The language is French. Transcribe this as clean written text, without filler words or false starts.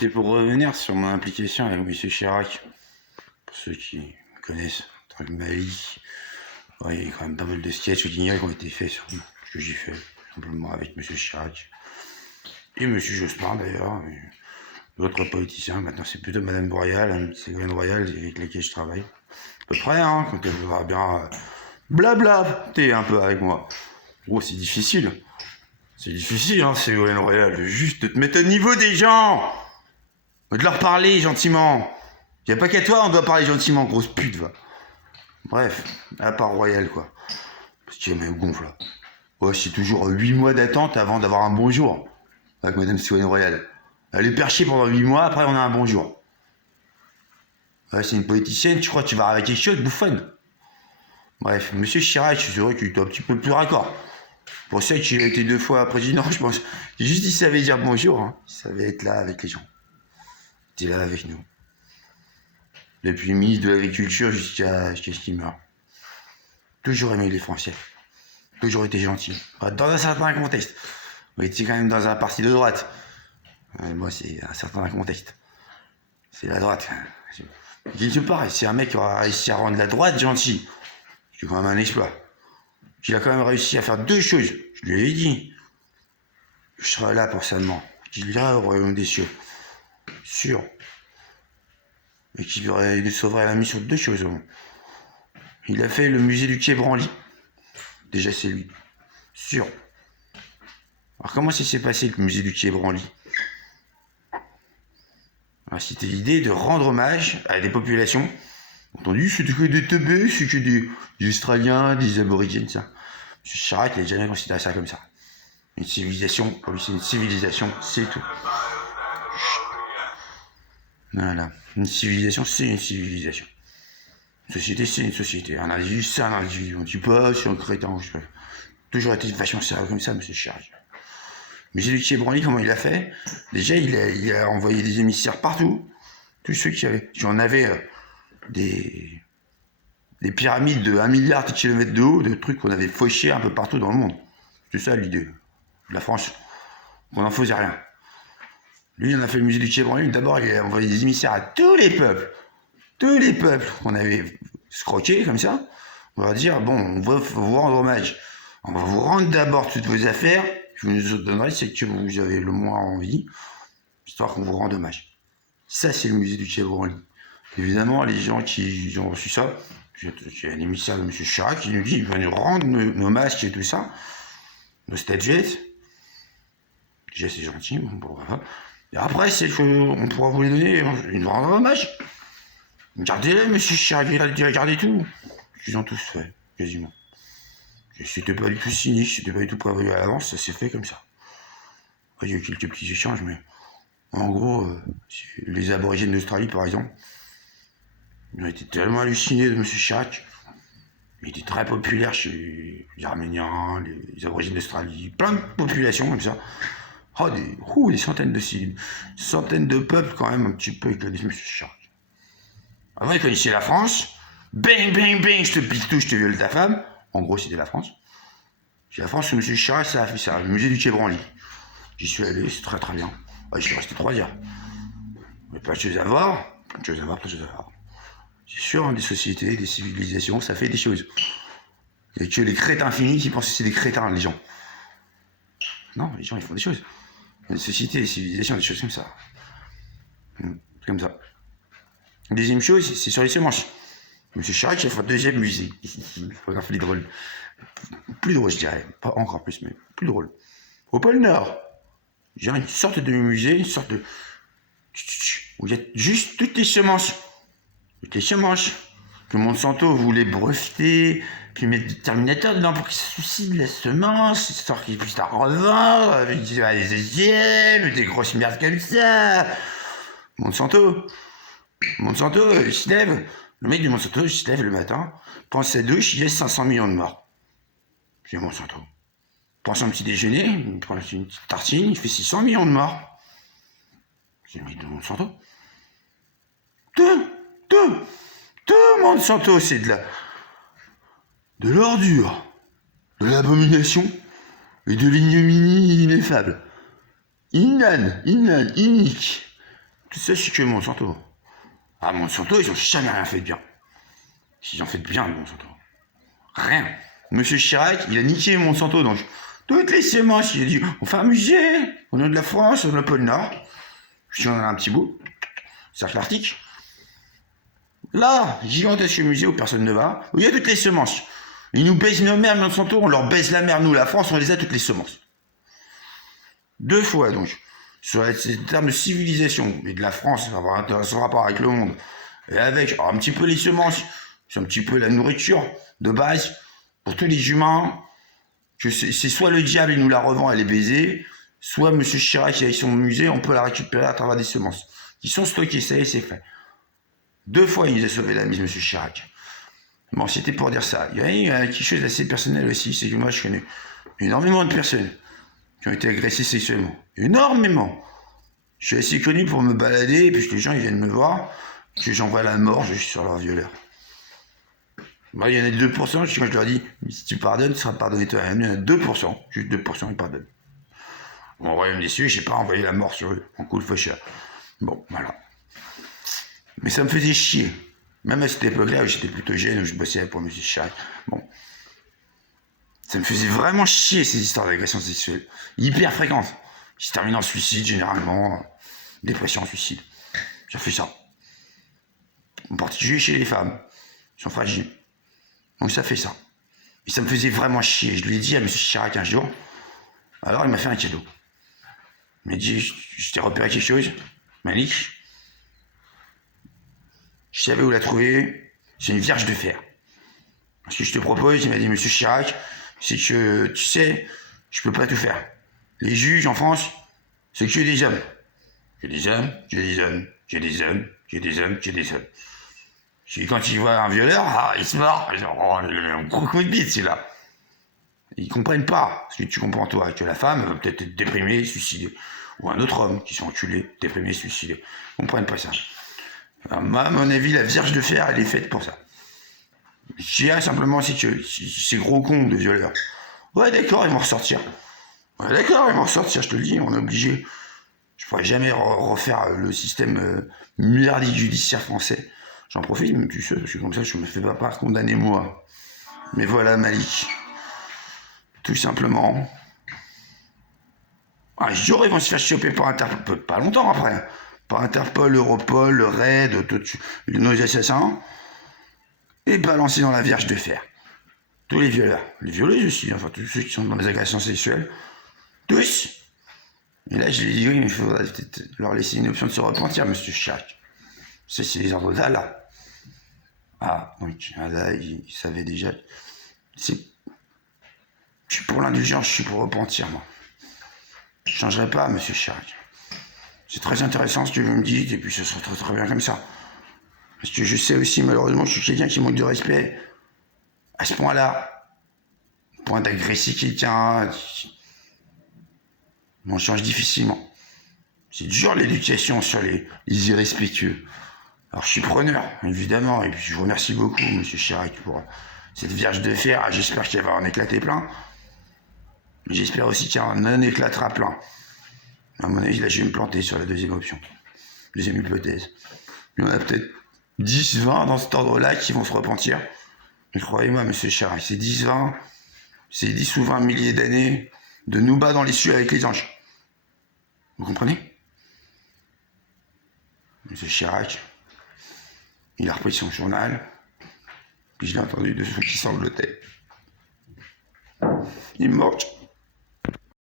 C'était pour revenir sur mon implication avec M. Chirac. Pour ceux qui me connaissent, entre le Mali, ouais, il y a quand même pas mal de sketchs qui ont été faits sur ce que j'ai fait, simplement avec M. Chirac. Et M. Jospin d'ailleurs, et d'autres politiciens. Maintenant c'est plutôt Mme Royal, Ségolène Royal avec laquelle je travaille. À peu près, hein, quand elle voudra bien blabla, t'es un peu avec moi. Oh, c'est difficile. C'est difficile, hein, Ségolène Royal, juste de te mettre au niveau des gens, de leur parler gentiment. Y a pas qu'à toi, on doit parler gentiment, grosse pute, va. Bref, à part Royal, quoi. Parce qu'il y a même gonfle, là. Ouais, c'est toujours 8 mois d'attente avant d'avoir un bonjour. Avec Madame Ségolène Royal. Elle est perchée pendant 8 mois, après on a un bonjour. Ouais, c'est une politicienne, tu crois que tu vas arriver quelque chose, bouffonne. Bref, Monsieur Chirac, c'est vrai qu'il était un petit peu plus raccord. Pour ça qu'il a été 2 fois président, je pense. Juste, il savait dire bonjour, hein. Il savait être là avec les gens. Il était là avec nous. Depuis ministre de l'Agriculture jusqu'à ce qu'il meure. Toujours aimé les Français. Toujours été gentil. Dans un certain contexte. Il était quand même dans un parti de droite. Moi, c'est un certain contexte. C'est la droite. Quelque part, c'est un mec qui aura réussi à rendre la droite gentille. C'est quand même un exploit. Il a quand même réussi à faire 2 choses. Je lui avais dit. Je serai là pour seulement. Qu'il ira au royaume des cieux. Sûr. Et qu'il nous sauverait la mise sur 2 choses. Il a fait le musée du Quai Branly. Déjà, c'est lui. Sûr. Alors, comment ça s'est passé, le musée du Quai Branly? C'était l'idée de rendre hommage à des populations. Entendu, c'était que des teubés, c'est que des Australiens, des Aborigènes, ça. M. Chirac, il n'a jamais considéré ça comme ça. Une civilisation, pour lui, c'est une civilisation, c'est tout. Voilà. Une civilisation, c'est une civilisation. Une société, c'est une société. Un individu, c'est un individu. On ne dit pas, c'est un crétin. Toujours été vachement sérieux comme ça, M. Chirac. Mais j'ai lu Quai Branly, comment il a fait? Déjà, il a envoyé des émissaires partout. Tous ceux qui avaient. J'en avais des pyramides de 1 milliard de kilomètres de haut, de trucs qu'on avait fauchés un peu partout dans le monde. C'est ça l'idée de la France. On n'en faisait rien. Lui, il en a fait le musée du Quai Branly. D'abord, il a envoyé des émissaires à tous les peuples. Tous les peuples qu'on avait scroqués comme ça. On va dire, bon, on va vous rendre hommage. On va vous rendre d'abord toutes vos affaires. Je vous nous donnerai ce que vous avez le moins envie, histoire qu'on vous rende hommage. Ça, c'est le musée du Quai Branly. Évidemment, les gens qui ont reçu ça, il y a un émissaire de M. Chirac qui nous dit, il va nous rendre nos masques et tout ça, nos statuettes. Déjà, c'est gentil, bon, voilà. Et après, c'est qu'on pourra vous les donner, ils nous rendront hommage. Gardez-les, M. Chirac, regardez tout. Ils ont tous fait, quasiment. C'était pas du tout cynique, c'était pas du tout prévu à l'avance, ça s'est fait comme ça. Après, il y a eu quelques petits échanges, mais en gros, les aborigènes d'Australie, par exemple, ils ont été tellement hallucinés de M. Chirac. Il était très populaire chez les Arméniens, les aborigènes d'Australie, plein de populations comme ça. Oh, des centaines de peuples quand même un petit peu avec M. Chirac. Avant, ils connaissaient la France. Bang, bang, bang, je te pique tout, je te viole ta femme. En gros, c'était la France. C'est la France où M. Chirac, ça a fait ça, le musée du Quai Branly. J'y suis allé, c'est très très bien. Ouais, je suis resté 3 heures. Mais plein de choses à voir, plein de choses à voir. C'est sûr, hein, des sociétés, des civilisations, ça fait des choses. Il n'y a que les crétins finis qui pensent que c'est des crétins, les gens. Non, les gens, ils font des choses. Des sociétés, des civilisations, des choses comme ça. Comme ça. Deuxième chose, c'est sur les semences. M. Chirac, il a fait un 2e musée. Photographe drôle. Plus drôle, je dirais. Pas encore plus, mais plus drôle. Au pôle Nord, il y a une sorte de musée, une sorte de... où il y a juste toutes les semences. Toutes les semences. Que Monsanto voulait breveter, puis mettre des terminateurs dedans pour qu'il se soucie de la semence, histoire qu'il puisse la revendre, avec des deuxièmes, des grosses merdes comme ça. Monsanto, il se lève... Le mec de Monsanto, il se lève le matin, prend sa douche, il laisse 500 millions de morts. C'est Monsanto. Prend son petit déjeuner, il prend une petite tartine, il fait 600 millions de morts. C'est le mec de Monsanto. Tout Monsanto, c'est de l'ordure, de l'abomination et de l'ignominie ineffable. Inane, inique. Tout ça, c'est que Monsanto. Ah, Monsanto, ils ont jamais rien fait de bien. Ils ont fait de bien, Monsanto. Rien. Monsieur Chirac, il a niqué Monsanto, donc toutes les semences, il a dit, on fait un musée, au nom de la France, au pôle Nord. Si on en a un petit bout, cercle arctique. Là, gigantesque musée où personne ne va, où il y a toutes les semences. Ils nous baisent nos mères, Monsanto, on leur baise la mer, nous, la France, on les a toutes les semences. 2 fois, donc. Sur les termes de civilisation, et de la France, avoir son rapport avec le monde, et avec un petit peu les semences, c'est un petit peu la nourriture de base, pour tous les humains, que c'est soit le diable, il nous la revend, elle est baisée, soit Monsieur Chirac, avec son musée, on peut la récupérer à travers des semences, qui sont stockées, ça y est, c'est fait. 2 fois, il nous a sauvé la mise, Monsieur Chirac. Bon, c'était pour dire ça. Il y a quelque chose d'assez personnel aussi, c'est que moi, je connais énormément de personnes qui ont été agressées sexuellement. Énormément. Je suis assez connu pour me balader, et puis que les gens ils viennent me voir, que j'envoie la mort, je suis sur leur violeur. Moi, il y en a 2%, quand je leur dis, si tu pardonnes, tu seras pardonné toi-même. Il y en a 2%, juste 2%, ils pardonnent. Mon royaume des cieux, j'ai pas envoyé la mort sur eux, en coup de faucheur. Bon, voilà. Mais ça me faisait chier. Même à cette époque-là, où j'étais plutôt jeune, où je bossais pour M. Chirac. Bon. Ça me faisait vraiment chier, ces histoires d'agression sexuelle. Hyper fréquentes. Qui se terminent en suicide, généralement. Dépression, suicide. Ça fait ça. En particulier chez les femmes. Ils sont fragiles. Donc ça fait ça. Et ça me faisait vraiment chier. Je lui ai dit à M. Chirac un jour. Alors il m'a fait un cadeau. Il m'a dit, je t'ai repéré quelque chose, Malik. Je savais où la trouver. C'est une vierge de fer. Ce que je te propose, il m'a dit, M. Chirac, c'est que, tu sais, je peux pas tout faire. Les juges en France, c'est que des hommes. Que des hommes, que des hommes, que des hommes, que des hommes, que des hommes. Et quand ils voient un violeur, ah, ils se marrent. Ils ont un gros coup de bite, c'est là. Ils comprennent pas ce que tu comprends toi, que la femme va peut-être être déprimée, suicidée. Ou un autre homme qui sont enculés, déprimé, suicidé. Ils comprennent pas ça. Alors, moi, à mon avis, la vierge de fer, elle est faite pour ça. Je dirais simplement, c'est que ces gros cons de violeurs. Ouais, d'accord, ils vont ressortir. Ouais, d'accord, ils vont ressortir, je te le dis, on est obligé. Je pourrais jamais refaire le système merdique judiciaire français. J'en profite, mais tu sais, parce que comme ça, je me fais pas condamner moi. Mais voilà, Malik. Tout simplement. Un jour, ils vont se faire choper par Interpol, pas longtemps après. Par Interpol, Europol, le RAID, nos assassins. Et balancer dans la vierge de fer. Tous les violeurs. Les violeuses aussi, enfin tous ceux qui sont dans les agressions sexuelles. Tous. Et là, je lui ai dit, oui, mais il faudrait peut-être leur laisser une option de se repentir, monsieur Chirac. Ça, c'est les ordres d'Allah. Ah, donc, Allah, il savait déjà. Je suis pour l'indulgence, je suis pour repentir, moi. Je ne changerai pas, monsieur Chirac. C'est très intéressant ce que vous me dites, et puis ce sera très très bien comme ça. Parce que je sais aussi, malheureusement, je suis quelqu'un qui manque de respect. À ce point-là, point d'agresser quelqu'un, on change difficilement. C'est dur l'éducation sur les irrespectueux. Alors je suis preneur, évidemment, et puis je vous remercie beaucoup, monsieur Chirac, pour cette vierge de fer. J'espère qu'elle va en éclater plein. Mais j'espère aussi qu'il en éclatera plein. À mon avis, là, je vais me planter sur la deuxième option. Deuxième hypothèse. Il y en a peut-être 10, 20 dans cet ordre-là qui vont se repentir. Mais croyez-moi, monsieur Chirac, c'est 10, 20, c'est 10 ou 20 milliers d'années de nous bas dans les cieux avec les anges. Vous comprenez? Monsieur Chirac, il a repris son journal, puis je l'ai entendu de ceux qui sanglotaient. Il me manque.